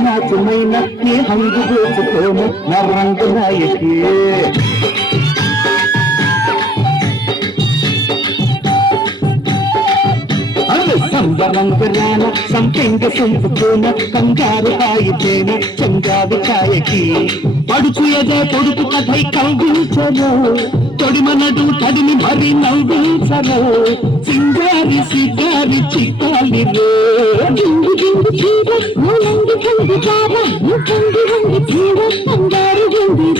నాచమైన నీ హంగు దోచుకోను నా రంగు నాయకి సంబరంగరాన సంపెంగ సంపుకోన కంగారు కాయితేన చంగావి కాయకి పడుచు ఎదే పొడుపు కథై కౌగించరు తొడిమనడు తడిని భరి నవ్వించరు సింగారి సిగారి చిక్కాలి రే గింగు గింగు చీర మూలంగి కంగు జార కంగి వంగి చీర కంగారు గింగి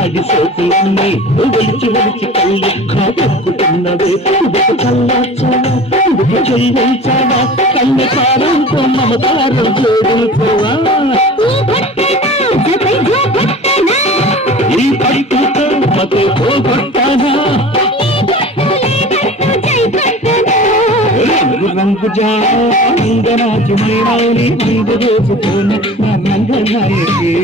ఆడి సోకులన్నీ ఒలిచి ఒలిచి కళ్ళు కాబట్టుకున్నవే ఉడుకు చల్లార్చావా ఉడుకు చెల్లించావా కన్ను కారంతో మమతారం జోడించవా ఈ పట్టుతో మతే పోగొట్టానా రంగు రంగు జాంగనాచమైన రంగు దోచుకున్న నా రంగనాయకి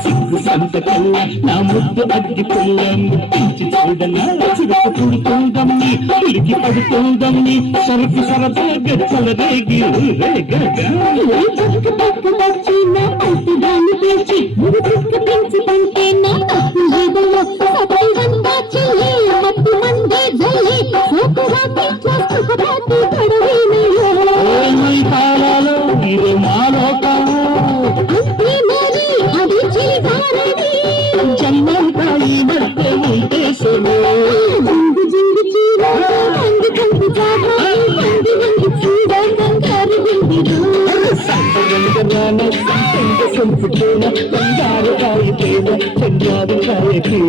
సిగ్గు సంతకల్ల నా ముద్దు అగ్గి పుల్ల ముట్టించి చూడనా చురుకు పుడుతుందమ్మి ఉలికి పడుతుందమ్మి సరుకు సరదా గచ్చల రేగి కాలాలో ఇది మాలోకా జన్మంతాయి మధ్య ఉంటే సంపుటేన బంగారు కాయితేన చంద్రాది కాయకి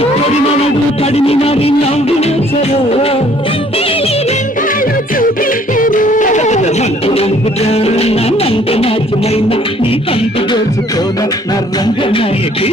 ఇక్కడి మనడు కడిమి మరి నవ్వించరు నంగ నాచమైన నీ కంటి దోచుకోన నా రంగనాయకి